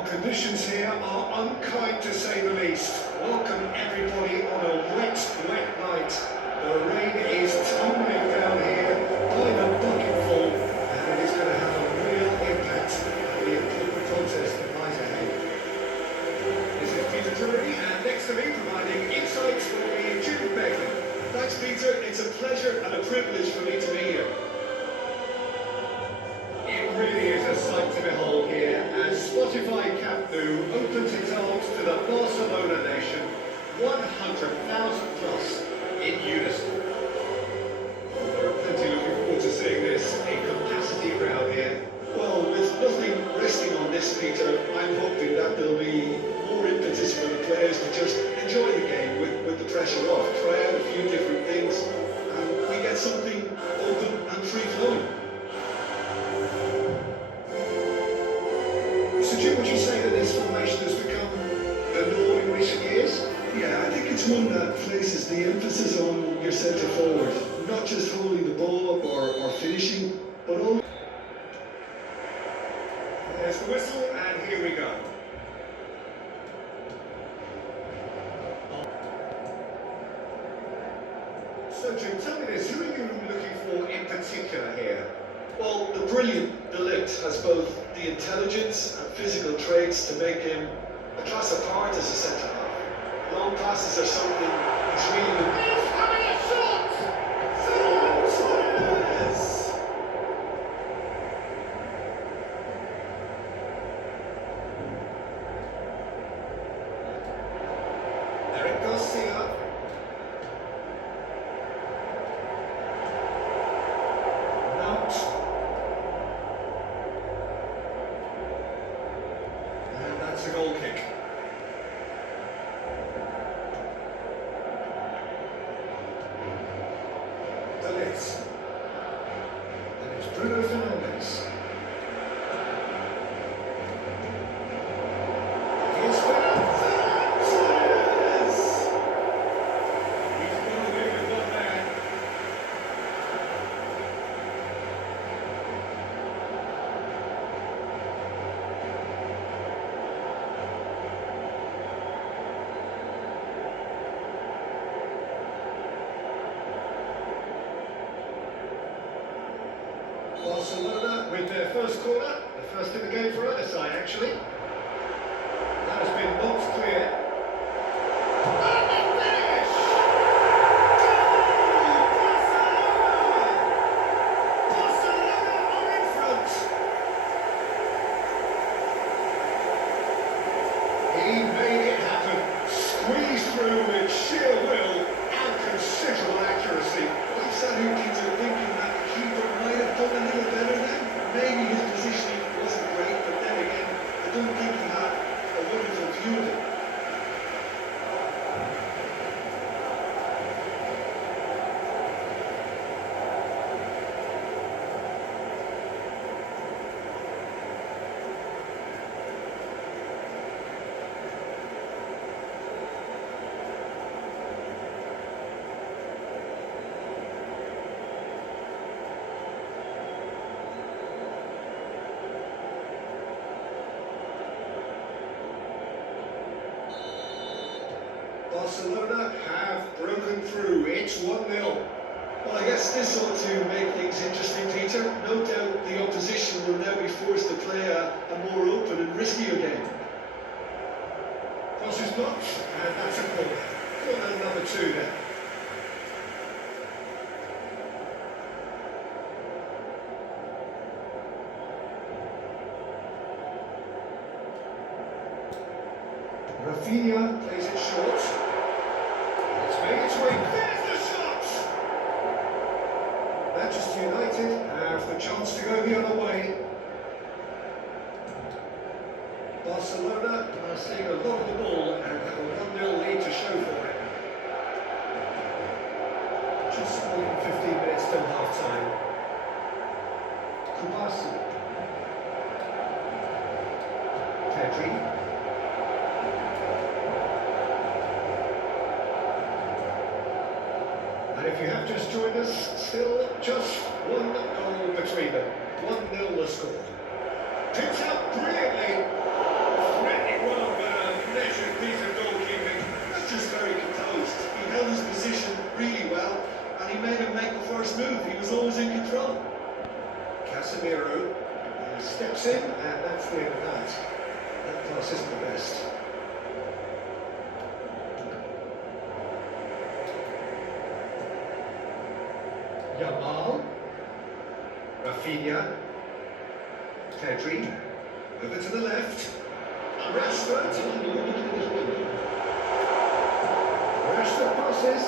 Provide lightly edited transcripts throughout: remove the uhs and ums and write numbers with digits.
Well, conditions here are unkind to say the least. Welcome everybody on a wet, wet night. The rain is tumbling down here by the bucketful, and it is going to have a real impact on the important contest that lies ahead. This is Peter Drury, and next to me providing insights will be Jude Begley. Thanks, Peter. It's a pleasure and a privilege for me to be here. It really is a sight to behold here as Spotify Camp Nou opens its arms to the Barcelona nation, 100,000 plus in unison. There are plenty looking forward to seeing this, a capacity crowd here. Well, with nothing resting on this, Peter, I'm hoping that there'll be more impetus for the players to just enjoy the game with the pressure off, try out a few different things, and we get something open and free-flowing. Would you say that this formation has become the norm in recent years? Yeah, I think it's one that places the emphasis on your centre forward, not just holding the ball up or finishing, but all. There's the whistle, and here we go. So, Jim, tell me this, who are you looking for in particular here? Well, the brilliant De Ligt has both the intelligence and physical traits to make him a class apart as a centre-half. Long passes are something he's really good. He's having a shot! Yes! Eric Garcia. It's a goal kick. De Ligt. And it's Bruno Fernandes. Here's Fernandes! He's got a bit of one there. Barcelona with their first corner, the first in the game for either side actually. That has been knocked clear. And the finish! Goal! Barcelona! Barcelona are in front! He made it happen, squeezed through with sheer will and considerable accuracy. What's that who needs to thinking that the keeper might have done a little better then? Maybe his positioning wasn't great, but then again, I don't think he had a wonderful view of it. Barcelona have broken through. It's 1-0. Well, I guess this ought to make things interesting, Peter. No doubt the opposition will now be forced to play a more open and riskier game. Cross is blocked, and that's a corner. Corner number 2 then. Rafinha plays it short. It's made its way. There's the shot! Manchester United have the chance to go the other way. Barcelona are seeing a lot of the ball and have a 1-0 lead to show for it. Just more than 15 minutes till half-time. Kubasi. Pedri. And if you have just joined us, still just one goal between them. 1-0 the score. Picked up brilliantly. Measured piece of goalkeeping. That's just very composed. He held his position really well, and he made him make the first move. He was always in control. Casemiro steps in, and that's the end of that. That pass isn't the best. Yamal, Rafinha, Pedri, over to the left, Rashford passes.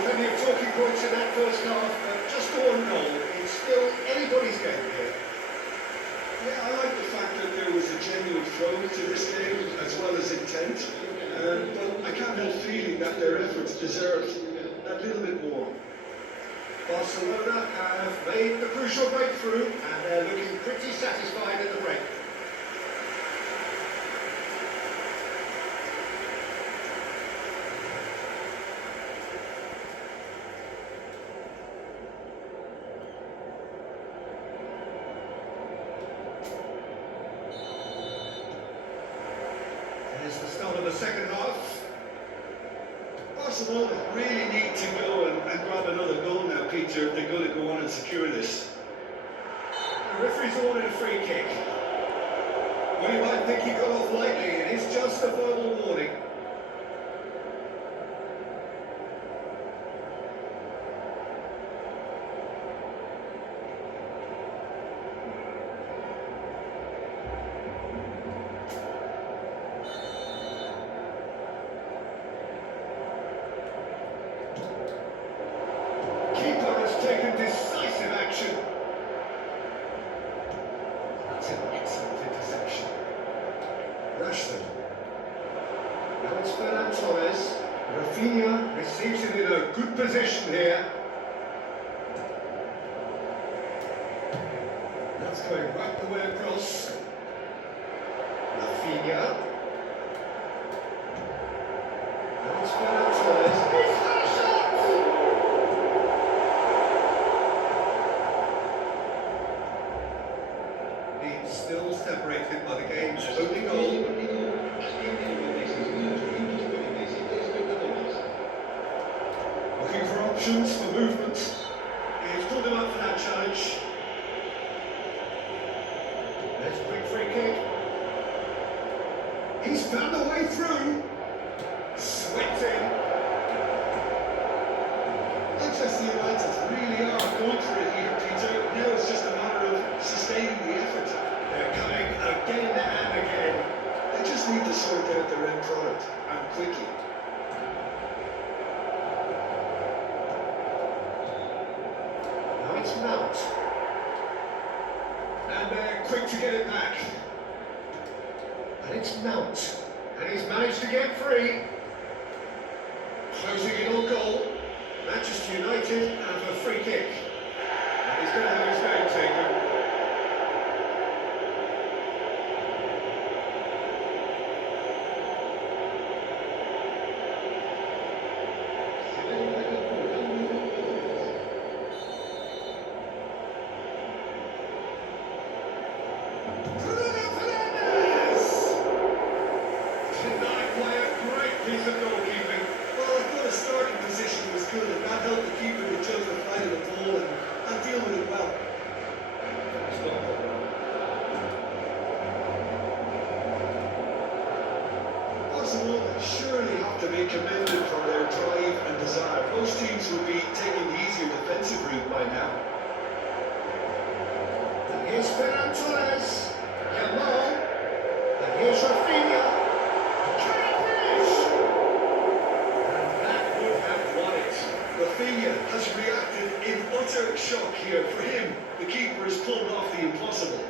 Plenty of talking points in that first half, but just the one goal. It's still anybody's game here. Yeah, I like the fact that there was a genuine flow to this game as well as intent. But I can't help feeling that their efforts deserved a little bit more. Barcelona have made the crucial breakthrough, and they're looking pretty satisfied at the break. There's the start of the second half. Barcelona really need to go and grab another goal now, Peter, if they're going to go on and secure this. The referee's ordered a free kick. Well, you might think he got off lightly. It is just a verbal warning. Keeper has taken decisive action. That's an excellent interception. Rashford. Now it's Ferran Torres. Rafinha receives it in a good position here. That's going right the way across. Rafinha. Now it's Ferran Torres. He's got a shot! He's still separated by the game's only goal. Looking for options for movement. He's pulled him up for that challenge. There's a quick free kick. He's found a way through. Sweating. Manchester United really are going for it here, Peter. Now it's just a matter of sustaining the effort. They're coming again and again. They just need to sort out their end product, and quickly. Now it's Mount. And they're quick to get it back. And it's Mount. And he's managed to get free. Closing in on goal. Manchester United have a free kick. And he's going to have his game taken. Piece of goalkeeping. Well, I thought his starting position was good, and that helped the keeper to judge the flight of the ball and deal with it well. It's not well. Barcelona surely have to be commended for their drive and desire. Most teams would be taking the easier defensive route by now. And here's Ferran Torres. Yamal. And here's Rafinha. Rafinha has reacted in utter shock here. For him, the keeper has pulled off the impossible.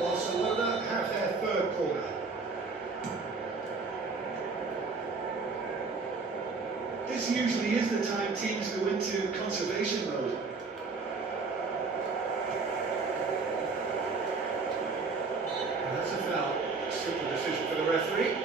Barcelona have their third corner. This usually is the time teams go into conservation mode. That's a foul. Simple decision for the referee.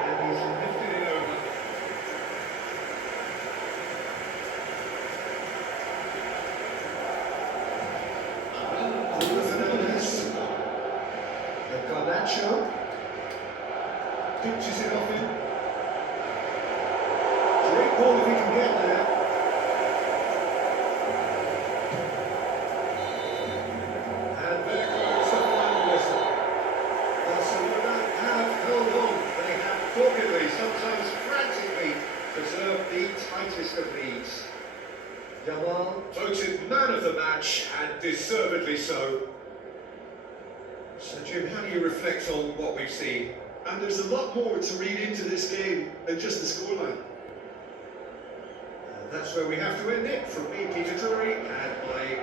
And he's lifted it over. Garnacho pitches it off him. Great ball if he can get there. And there goes the final whistle. Barcelona have held on. They have doggedly, sometimes frantically, preserved the tightest of leads. Yamal voted man of the match, and deservedly so. So Jim, how do you reflect on what we've seen? And there's a lot more to read into this game than just the scoreline. And that's where we have to end it. From me, Peter Drury, and my